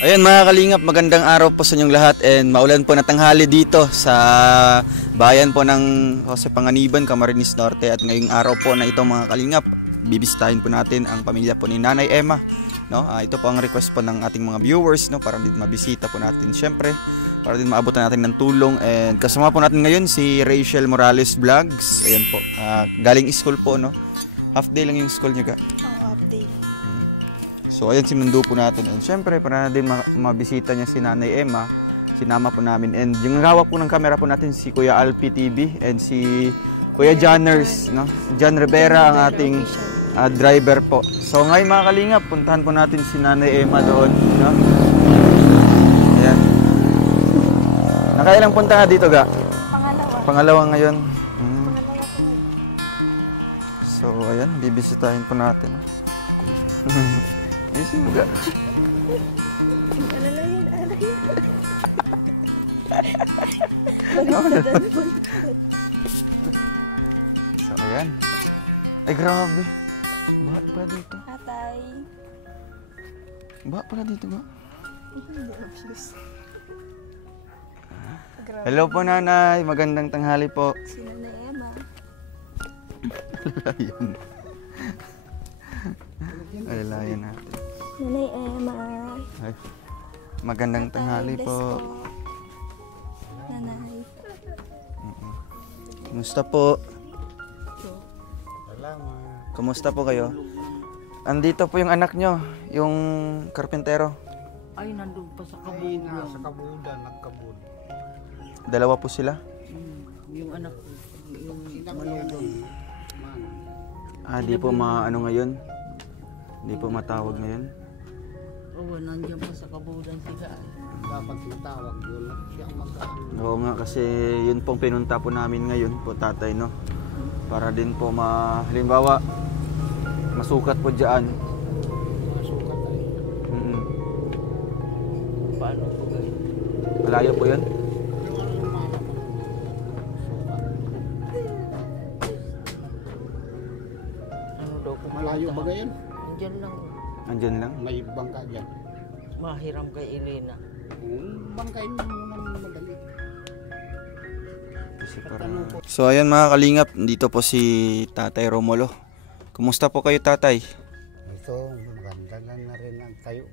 Ayan mga kalingap, magandang araw po sa inyong lahat and maulan po na tanghali dito sa bayan po ng Jose Panganiban, Camarines Norte. At ngayong araw po na ito mga kalingap, bibisitahin po natin ang pamilya po ni Nanay Emma, no? Ito po ang request po ng ating mga viewers, no? Para din mabisita po natin syempre, para din maabutan natin ng tulong. And kasama po natin ngayon si Rachel Morales Vlogs. Ayan po, galing school po, no? Half day lang yung school niyo ka? Half day. So ayan, sinundo po natin, and syempre para din mabisita niya si Nanay Emma, sinama po namin. And yung hawak po ng camera po natin si Kuya Alpi TV and si Kuya Janners, no? John Rivera ang ating driver po. So ngayon mga kalingap, puntahan po natin si Nanay Emma doon, no? Ayan. Nakailang punta ka dito ga? Pangalawa ngayon. So ayan, bibisitahin po natin, no? Isi juga. So ayan. Ay grabe. Baha pala dito. Atay. Baha pala dito ba? Hello po Nanay, magandang tanghali po. Si Nanay Emma. Layan. Ay, layan natin. Nanay Emma. Ay, magandang tanghali po. Nanay. Kumusta po? Salamat. Kumusta po kayo? Andito po yung anak nyo, yung karpintero. Ay, nandun pa sa Ay, kabulan. nasa kabudan, nagkabud. Dalawa po sila? Yung anak ko, yung Malungkot. Man. Di po ano ngayon? Di po matawag ngayon? Oo, nandiyan pa sa kabulan sila. Dapat matawag yun. Siya mag-ano. Oo nga, kasi yun pong pinunta po namin ngayon po tatay, no? Para din po halimbawa, masukat po dyan. Masukat ay. Paano po kayo? Malayo po yun? Yung mana ko. Sukat. Ano daw po? Malayo ba gayon? Diyan lang. Andyan lang? May bangka dyan. Mahiram kay Elena. Bangkain mo naman madali. So ayan mga kalingap, dito po si Tatay Romulo. Kumusta po kayo tatay? Ito, maganda na rin ang tayo.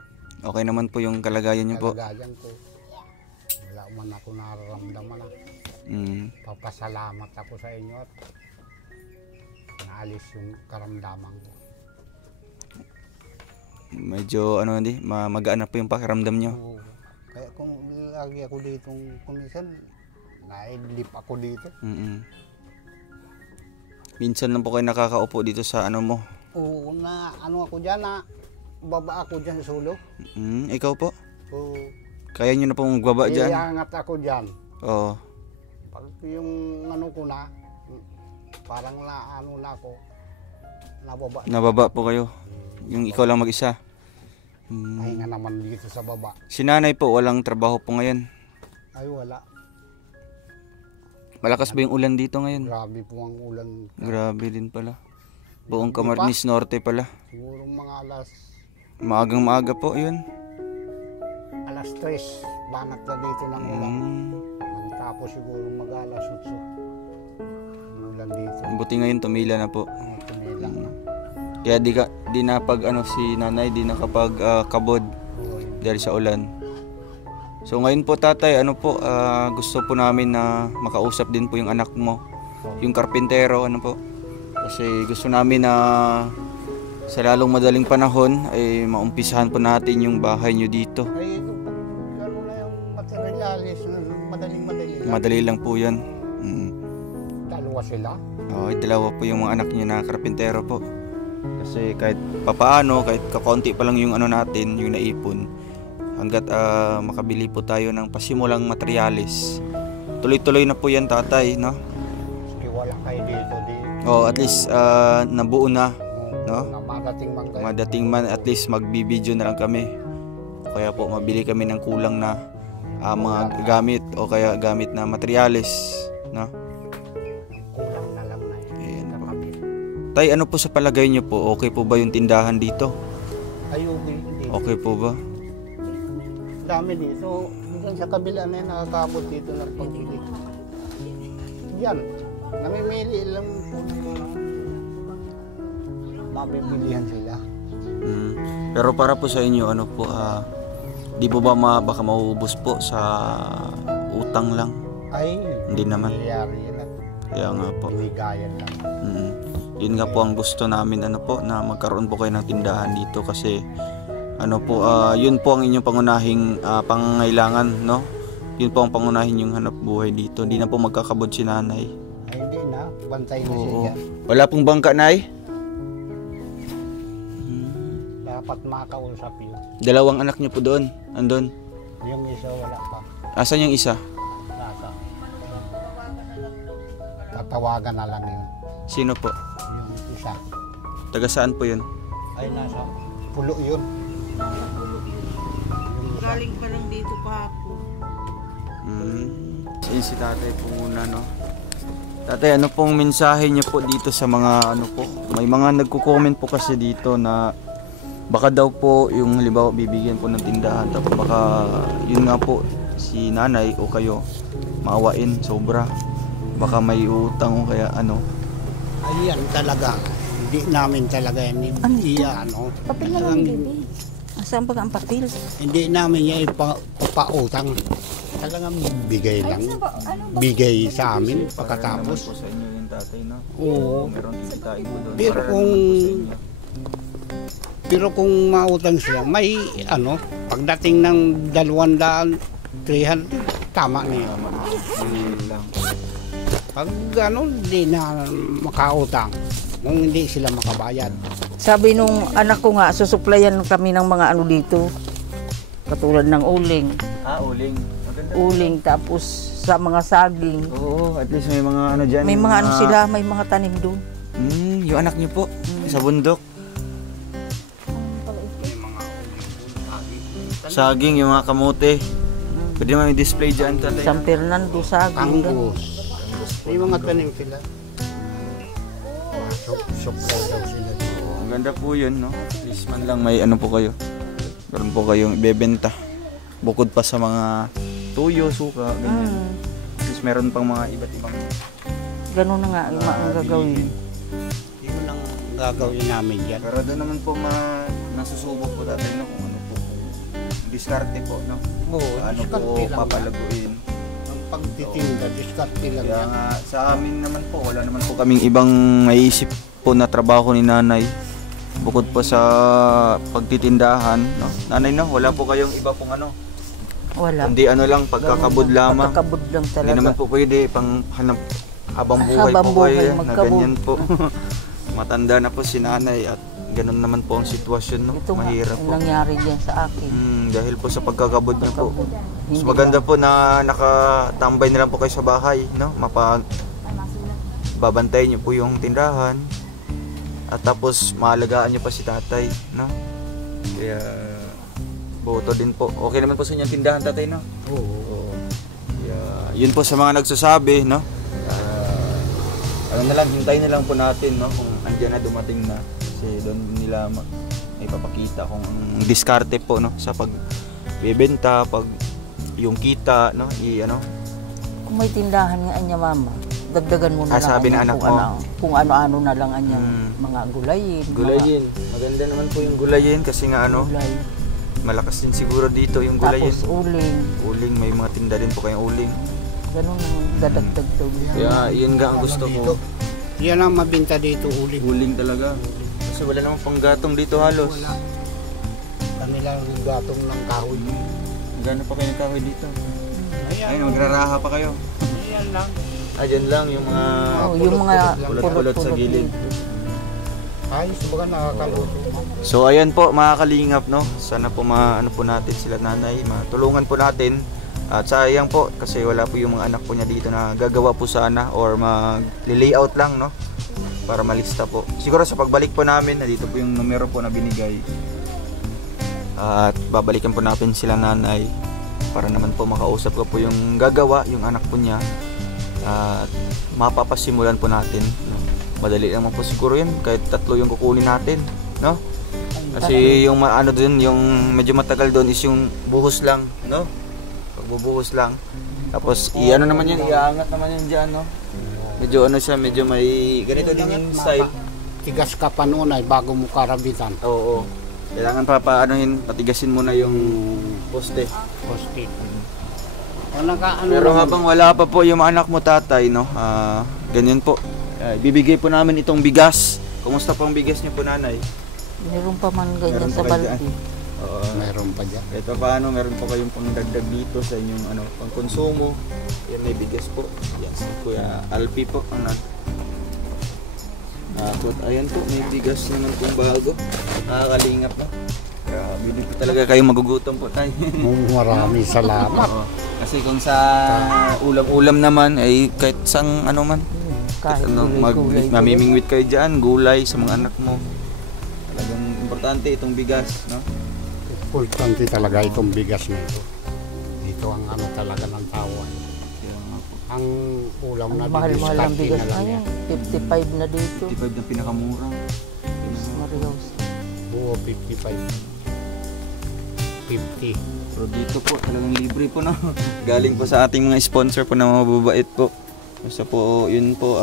Okay naman po yung kalagayan niyo po? Kalagayan ko. Wala man ako nararamdaman. Papasalamat ako sa inyo at naalis yung karamdaman ko. Medyo hindi, magaan na po yung pakiramdam nyo. Oo. Kaya kung lagi ako dito, kumisan, naidlip ako dito. Minsan lang po kayo nakakaupo dito sa ano mo? Oo, na ano ako dyan, na baba ako dyan sa sulo. Ikaw po? Oo. Kaya nyo na pong magbaba dyan? Iangat ako dyan. Oo. Pag yung ano ko na, parang na ano na ako, nababa. Nababa po kayo? Yung ikaw lang mag-isa? Pahinga naman dito sa baba. Si nanay po, walang trabaho po ngayon? Ay wala. Malakas ba yung ulan dito ngayon? Grabe po ang ulan. Grabe din pala. Buong Camarines Norte pala. Siguro mga Maagang maaga po yun. alas 3, banat na dito ng ulan. Tapos siguro mag-alas 8. Ang ulan dito. Buti ngayon tumila na po. Tumilang na. Kaya di na pag si nanay, di nakapag kabod dahil sa ulan. So ngayon po tatay, gusto po namin na makausap din po yung anak mo, yung karpintero, kasi gusto namin na sa lalong madaling panahon ay maumpisahan po natin yung bahay nyo dito. Ay ito pag ano na yung materialis, madaling-madali lang. Madali lang po yan. Dalawa sila. Dalawa po yung mga anak nyo na karpintero po. Kasi kahit papaano, kahit kakonti pa lang yung natin, yung naipon, hanggat makabili po tayo ng pasimulang materyales. Tuloy-tuloy na po yan tatay, no? Sige, wala kayo dito. At least nabuo na, no? Na madating man kayo. Madating man, at least magbibideo na lang kami. Kaya po mabili kami ng kulang na mga gamit o kaya gamit na materyales, no? Kulang na lang na yun. Tay, ano po sa palagay niyo po? Okay po ba yung tindahan dito? Ay, okay. Hindi. Okay po ba? Dami dito. Diyan sa kabila na yan, nakakabot dito ng pagbili. Yan. Namimili lang po ng mga mabibilihan sila. Pero para po sa inyo, ano po, di po ba baka mauubos po sa utang lang? Ay, Hindi naman. nangyayari yan at Kaya nga po. binigayan lang. Yun nga po ang gusto namin, ano po, na magkaroon po kayo ng tindahan dito kasi ano po, yun po ang inyong pangunahing pangangailangan, no? Yun po ang pangunahin yung hanap buhay dito. Hindi na po magkakabod si nanay. Ay, hindi na. Bantay na siya Oo. dyan. Wala pong bangka, nay? Dapat makausap yun. Dalawang anak niyo po doon. Andun. Yung isa wala pa. Asan yung isa? Nasa. Tatawagan na lang yun. Sino po? Yung isa. Taga saan po yun? Ay, nasa pulo yun. Galing pa lang dito pa ako. Si tatay po muna, no? Tatay, ano pong mensahe niyo po dito sa mga ano po? May mga nagko-comment po kasi dito na baka daw po yung halimbawa bibigyan po ng tindahan tapos baka yun nga po si nanay o kayo maawain sobra. Baka may utang o kaya ano. Ayan talaga. Hindi namin talaga yan. Ano? Papel na lang, baby. Saan ba ang papel? Hindi namin yan ipautang. Talagang bigay lang. Bigay sa amin pagkatapos. Po sa inyo yung tatay, no? Oo. Meron kikitain po doon. Pero Para kung naman po sa inyo. pero kung mautang sila, may ano, pagdating ng 200, 300, tama na yun. Yun lang. Pag ano, hindi na makautang. Kung hindi sila makabayad. Sabi nung anak ko nga, susuplayan kami ng mga ano dito. Katulad ng uling. Uling. Maganda. Uling, tapos sa mga saging. Oo, at least may mga ano dyan. May mga ano sila, may mga tanim doon. Yung anak niyo po, sa bundok. Saging, yung mga kamote. Pwede naman i-display dyan, tatay. San Fernando, saging. doon. Angus. May mga tanim sila. Supply daw sila. Ang ganda po yun, no? At least man lang may ano po kayo. Meron po kayong ibebenta. Bukod pa sa mga tuyo, suka, ganyan. At least meron pang mga iba't ibang Ganun na nga ang gagawin. Yun ang gagawin namin yan. Pero doon naman po nasusubok po dati, no? Kung ano po, diskarte po, no? Oo, Ano po diskarte lang papalaguin. Ang pagtitinda, diskarte lang Kaya yan. nga sa amin naman po, wala naman po kaming ibang maiisip po na trabaho ni nanay. Bukod po sa pagtitindahan, no? Nanay, no? Wala po kayong iba pong ano? Wala. Kundi ano lang, pagkakabod lamang. Pagkakabod lang Hindi talaga. naman po pwede pang hanap habang buhay Habang po buhay, kayo na magkabod. ganyan po. Matanda na po si nanay at ganun naman po ang sitwasyon, no? Ito nga, Mahirap ang po. nangyari dyan sa akin. Dahil po sa pagkakabod niyo po. Pagkakabod. Mas Hindi maganda lang. po na nakatambay na lang po kayo sa bahay, no? Babantayan niyo po yung tindahan. At tapos maalagaan niyo pa si tatay, no? Kaya boto din po. Okay naman po sa inyong tindahan, tatay, no? Oo. Kaya yun po sa mga nagsasabi, no? Ano na lang, hintayin na lang po natin, no? Kung andyan na, dumating na. Kasi doon nila may papakita kung ang diskarte po, no? Sa pagbebenta, pag yung kita, no? Kung may tindahan nga anya mama, dagdagan mo na lang Sabi ng anya anak kung mo. kung ano-ano na lang anya mga gulayin. Gulayin. Maganda naman po yung gulayin kasi nga Mga gulay. malakas din siguro dito yung gulayin. Tapos uling. Uling, may mga tinda din po kayong uling. Ganun ang dadagdag daw. Kaya yun nga ang gusto Dito. ko. Yan ang mabinta dito uling. Uling talaga. Kasi wala namang panggatong dito halos. Wala. Kami lang yung gatong ng kahoy. Gano'n pa kayo nagkahoy dito? Ayan. Ayun, magraraha pa kayo. Ayan lang. Dyan lang yung mga Yung mga pulot-pulot sa gilid. Ayos baga nakakaluto. So ayan po mga kalingap, no? Sana po maano po natin sila nanay, matulungan po natin. At sayang po kasi wala po yung mga anak po niya dito na gagawa po sana or mag-layout lang, no? Para malista po. Siguro sa pagbalik po namin, nandito po yung numero po na binigay. At babalikan po natin sila nanay para naman po makausap ko po yung gagawa, yung anak po niya. At mapapasimulan po natin, no? Madali naman po siguro yun, kahit 3 yung kukunin natin, no? Kasi yung ano dun, yung medyo matagal doon is yung buhos lang, no? Pagbubuhos lang. Tapos i-ano naman yan, iaangat naman yan dyan, no? Medyo ano siya, medyo may ganito din yung style. Tigas ka pa noon ay bago mo karabitan. Oo. Kailangan papaanohin, patigasin muna yung poste. Post-it. Pero habang wala pa po yung anak mo, tatay, no? Ganyan po. Bibigay po namin itong bigas. Kumusta po ang bigas niyo po, nanay? Meron pa man ganyan Meron sa pa kayo balde. Oo. Meron pa dyan. Kahit paano, meron pa kayong pangdagdag dito sa inyong ano, pangkonsumo. Yan, may bigas po. Yan, si Kuya Alpi po. Ayan po, may bigas naman pong bago. Nakakalingap na. Grabe, hindi po talaga kayo magugutom po tayo. Maraming salamat. Oo. Kasi kung sa ulam-ulam naman, ay kahit sang ano man. Kahit Ano, gulay-gulay. mamimingwit kayo dyan, gulay sa mga anak mo. Talagang importante itong bigas, no? Importante talaga itong bigas nito. Dito ang ano talaga ng tawan. Kaya nga po. Ang ulam na Ang mahal-mahal ang bigas na lang ngayon. yan. 55 na dito. 55 na pinakamura. Marios. Buo 55. 50. So dito po, talagang libre po na. Galing po sa ating mga sponsor po na mababait po. Basta po, yun po,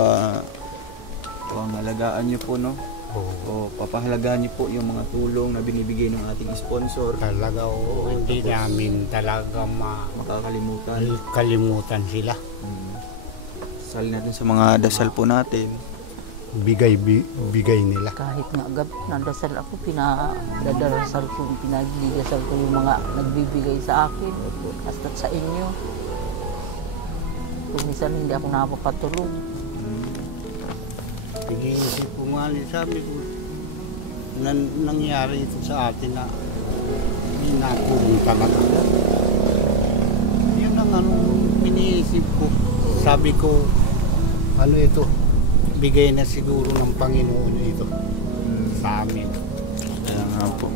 ang alagaan nyo po, no? O papahalagaan nyo po yung mga tulong na binibigay ng ating sponsor. Talaga hindi namin talaga Makakalimutan. kalimutan sila. Sal natin sa mga dasal po natin. Bigay nila. Kahit nga gabi, nadasal ako, pinadadarasal ko, pinagligasal ko yung mga nagbibigay sa akin. Hasta sa inyo. Kung minsan hindi ako napapatulog. Iniisip ko nga sabi ko, nangyari ito sa atin na hindi natulong talaga. Yun ang ano, iniisip ko. Sabi ko, ano ito, bigay na siguro ng Panginoon ito sa amin. Kaya nga po.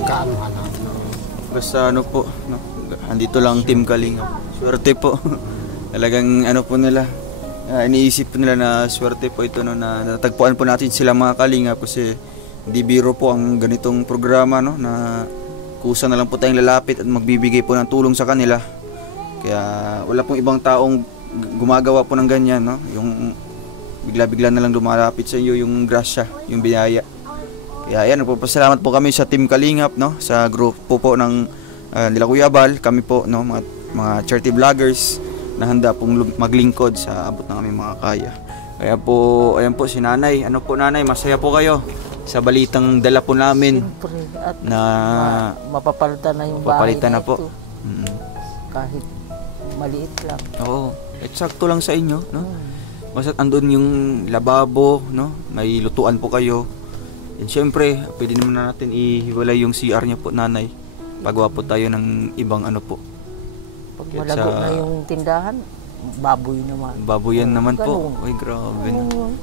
Kaanuhan na. Basta ano po, no? Andito lang Team Kalingap. Swerte po. Talagang ano po nila, iniisip po nila na swerte po ito, no, na natagpuan po natin sila mga Kalingap kasi hindi biro po ang ganitong programa, no, na kusa na lang po tayong lalapit at magbibigay po ng tulong sa kanila. Kaya wala pong ibang taong gumagawa po ng ganyan, no? Yung bigla-bigla na lang dumalapit sa iyo yung grasya, yung biyaya. Kaya ayan, nagpapasalamat po kami sa Team Kalingap, no? Sa grupo po ng nila Kuya Bal, kami po, no, mga charity vloggers na handa pong maglingkod sa abot ng aming mga kaya. Kaya po, ayan po si Nanay. Ano po, Nanay, masaya po kayo sa balitang dala po namin. Siyempre, at Na mapapalitan na yung papalitan bahay na po. ito. Kahit maliit lang. Oo, eksakto lang sa inyo, no? Basta andun yung lababo, no? May lutuan po kayo. And syempre, pwede naman natin ihiwalay yung CR niya po, Nanay. Pagawa po tayo ng ibang ano po. Pag Kaya malago sa- na yung tindahan, baboy naman. Baboyan naman po. Ganun. Ay, grabe na.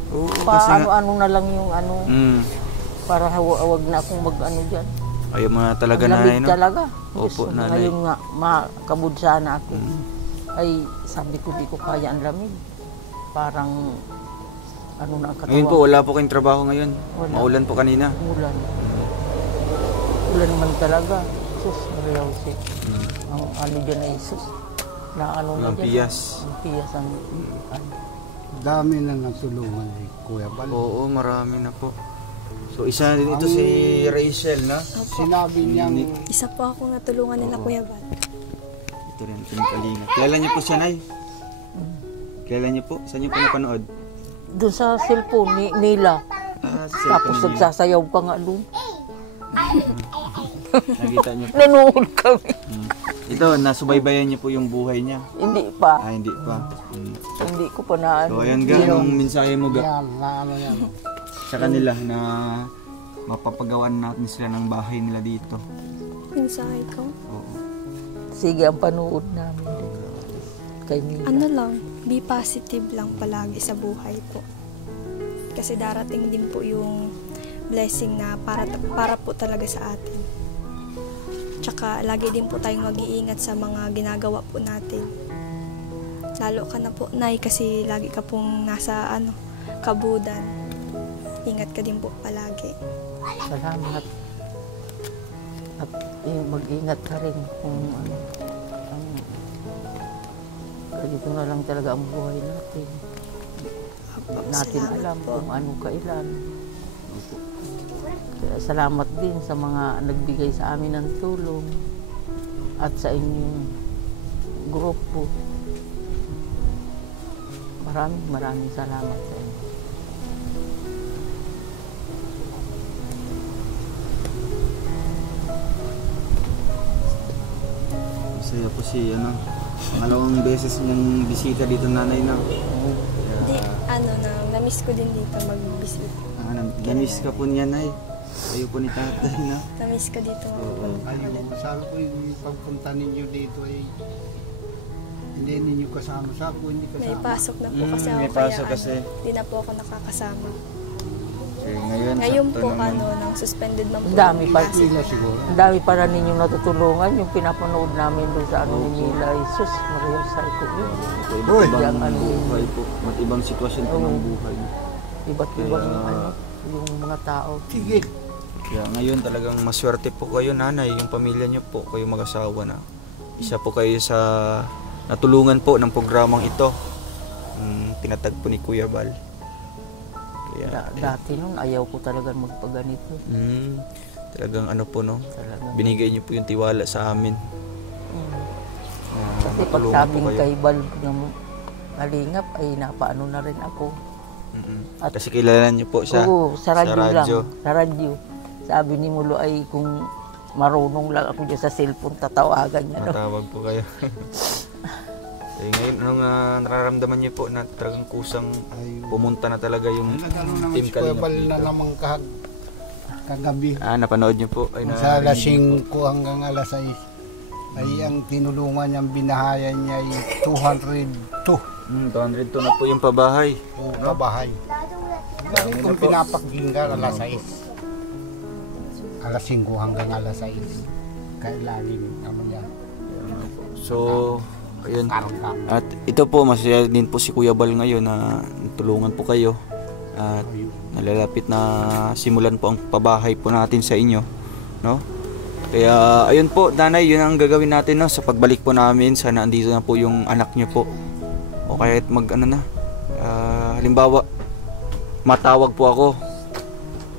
Oo, kasi Pa nga, ano-ano na lang yung ano, para wag na akong mag-ano dyan. ayaw mo na talaga, Ang Nanay, lamig no? talaga. Opo, Gusto, Nanay. ngayon nga, makabud sana ako. Ay, sabi ko, di ko kaya ang lamig. Parang, ano na ang katawan. Ngayon po, wala po kayong trabaho ngayon. Wala. Maulan po kanina. Ulan. Ulan naman talaga. Sus, Mariaw si. Ang ano dyan ay sus. Na ano na Ang dyan. piyas. Ang piyas ang ano. Dami na natulungan ni Kuya Bal. Oo, marami na po. So, isa din ito si Rachel, na? Sinabi niyang Isa po ako natulungan nila Kuya Bal. Ito rin, Team Kalingap. Kilala niyo po siya, Nay? Kilala niyo po? Saan niyo po napanood? Doon sa cellphone nila. Sa Tapos cellphone niya. nagsasayaw ka nga doon. Nakita niyo po. Nanood kami. Ito, nasubaybayan niyo po yung buhay niya. Hindi pa. Hindi pa. Hindi ko pa na So, ayan ga, anong mensahe mo ga yan, na ano yan. sa kanila na mapapagawaan natin sila ng bahay nila dito. Mensahe ko. Oo. Sige ang panood namin doon. Kay Mila. Ano lang, be positive lang palagi sa buhay po. Kasi darating din po yung blessing na para po talaga sa atin. Tsaka lagi din po tayong mag-iingat sa mga ginagawa po natin. Lalo ka na po, Nay, kasi lagi ka pong nasa kabudan. Ingat ka din po palagi. Salamat. At mag-ingat ka rin kung ano. Ganito na lang talaga ang buhay natin. Hindi natin Salamat alam po. kung ano kailan. Kaya salamat din sa mga nagbigay sa amin ng tulong at sa inyong grupo. Maraming salamat sa inyo. Masaya po si pangalawang beses niyang bisita dito nanay na. Di, na-miss ko din dito mag-visit. Namiss ka po niya nay. Kayo po ni tatay na. Na-miss ko dito magpunta. Ayun, sabi ko yung pagpunta ninyo dito ay hindi ninyo kasama. Sabi ko hindi May kasama. pasok na po kasi ako may kaya pasok kasi. di na po ako nakakasama. Ngayon Ngayon sakto po naman. nang suspended man po. Ang dami yung pa. klase. Sila siguro. Ang dami para ninyong natutulungan, yung pinapanood namin doon sa ano ni Nila. Sus, Maria Sarko yun. Uy! Yang ano yun. Buhay po. At ibang sitwasyon po ng buhay. Iba't ibang Kaya- ano, yung mga tao. Sige. Kaya ngayon talagang maswerte po kayo nanay, yung pamilya niyo po, kayo mag-asawa na. Isa po kayo sa natulungan po ng programang ito. Tinatag po ni Kuya Bal. Kaya, Dati nun, ayaw ko talaga magpaganito. talagang ano po no, Talagang. binigay niyo po yung tiwala sa amin. Kasi pag matulungan sabing po kayo. kay Bal ng Kalingap, ay napaano na rin ako. At- Kasi kilala niyo po siya. Oo, sa radyo lang. radyo. Sa radyo. Sabi ni Mulo ay kung marunong lang ako dyan sa cellphone, tatawagan niya. No? Matawag po kayo. Ngayon, anong nararamdaman niyo po na talagang kusang pumunta na talaga yung Nagano naman Team si Kuya Kalingap Bal na dito? naman kagabi. Napanood niyo po? Ay, Sa alas 5 hanggang alas 6 ay ang tinulungan niyang binahayan niya ay 202 202 na po yung pabahay. o kabahay. Lagi kong pinapakinggan alas 6. Alas 5 hanggang alas 6. Kaya laging ano niya. So, ayun. Karang-karang. At ito po, masaya din po si Kuya Bal ngayon na tulungan po kayo. At nalalapit na simulan po ang pabahay po natin sa inyo. No? Kaya, ayun po, nanay, yun ang gagawin natin no? Sa pagbalik po namin. Sana andito na po yung anak nyo po. O kahit halimbawa, matawag po ako.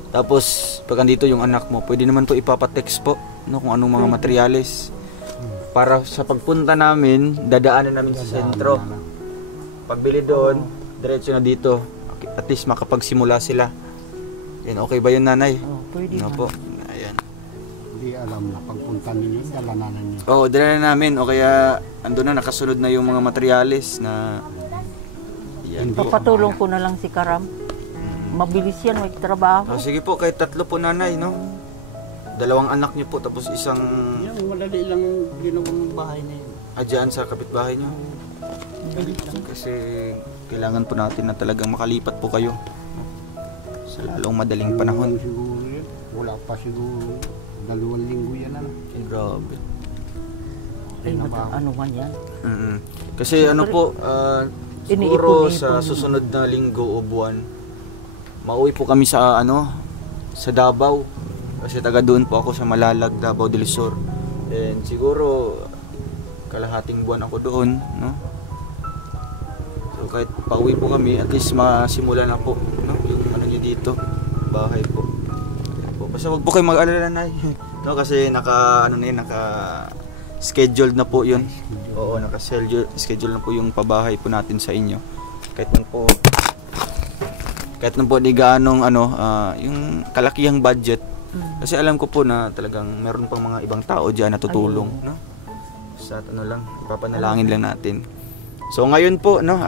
Tapos, pag andito yung anak mo, pwede naman po ipapatext po no? Kung anong mga materyales. Para sa pagpunta namin, dadaanan namin sa sentro. Pagbili doon, diretso na dito. At least makapagsimula sila. Yan, okay ba yun nanay? Oh, pwede Ano na. po? Ayan. Hindi alam na pagpunta ninyo, dala na ninyo. Oo, dala na namin. O kaya, ando na, nakasunod na yung mga materyales na... Yan po. Papatulong ko na lang si Karam. Mabilis yan, may trabaho. O, sige po, kahit 3 po nanay, no? 2 anak niyo po, tapos isang Yan, madali lang ginawang bahay na yun. adyaan sa kapitbahay niyo. Kasi kailangan po natin na talagang makalipat po kayo sa lalong madaling panahon. Siguro yun. Wala pa siguro 2 linggo yan na. Grabe. Ay, ano man yan. Kasi ano po, siguro Iniipon-ipon sa mo. susunod na linggo o buwan, mauwi po kami sa sa Davao. Kasi taga doon po ako sa Malalag, Davao del Sur. And siguro kalahating buwan ako doon, no? So kahit pauwi po kami, at least masimula na po, no? Yung ano niyo dito, bahay po. Kaya po. Basta wag po kayo mag-alala na. No, kasi naka scheduled na po 'yun. Oo, schedule na po yung pabahay po natin sa inyo. Kahit man po di gaanong yung kalakihang budget. Kasi alam ko po na talagang meron pang mga ibang tao diyan na tutulong, no? Sa ipapanalangin lang natin. So ngayon po, no,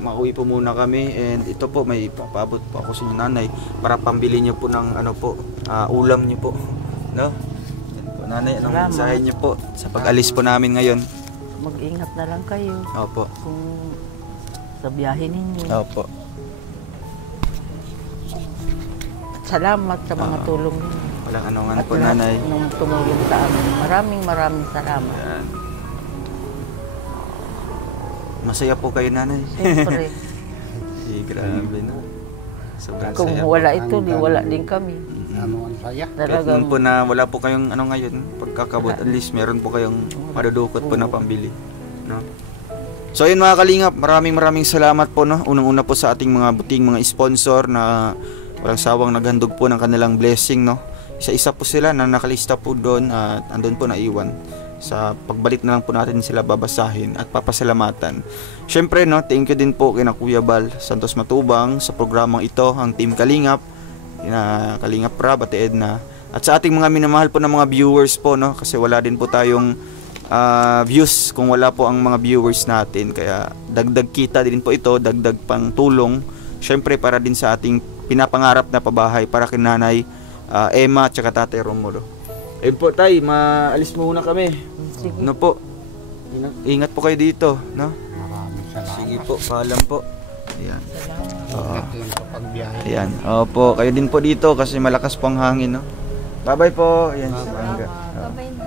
mauwi po muna kami, and ito po may papabot po ako sa inyo nanay para pambili niyo po ng ulam niyo po, no? Yan po, nanay, anong Salamat. mensahe niyo po sa pag-alis po namin ngayon? Mag-ingat na lang kayo Opo. kung sa biyahe ninyo. Opo. Salamat sa mga tulong ninyo. Walang anuman At po lahat nanay. nung tumulong sa amin. Maraming salamat. Yan. Masaya po kayo nanay. Siyempre, Grabe na. Sobrang kung saya. wala ito, di wala din kami. Ano ang saya. Kahit Talagang, nun po na wala po kayong ano ngayon, pagkakabot, at least meron po kayong madudukot po na pambili. No? So ayun mga kalingap, maraming salamat po, no. Unang-una po sa ating mga buting mga sponsor na walang sawang naghandog po ng kanilang blessing, no. Isa-isa po sila na nakalista po doon at andun po naiwan. Sa pagbalik na lang po natin sila babasahin at papasalamatan. Syempre, no, thank you din po kina Kuya Bal Santos Matubang sa programang ito, ang Team Kalingap, kina Kalingap Rab at Edna. At sa ating mga minamahal po ng mga viewers po, no, kasi wala din po tayong views kung wala po ang mga viewers natin, kaya dagdag kita din po ito, dagdag pang tulong syempre para din sa ating pinapangarap na pabahay para kay Nanay Emma at saka Tatay Romulo. Ayun po tay, maalis muna kami. sige. No po, ingat po kayo dito, no? Maraming salamat. Sige po, paalam po. Ayan. Ingat din sa pagbiyahe. Ayan, opo, kayo din po dito kasi malakas po ang hangin, no? Bye bye po. Ayan, Bye-bye na.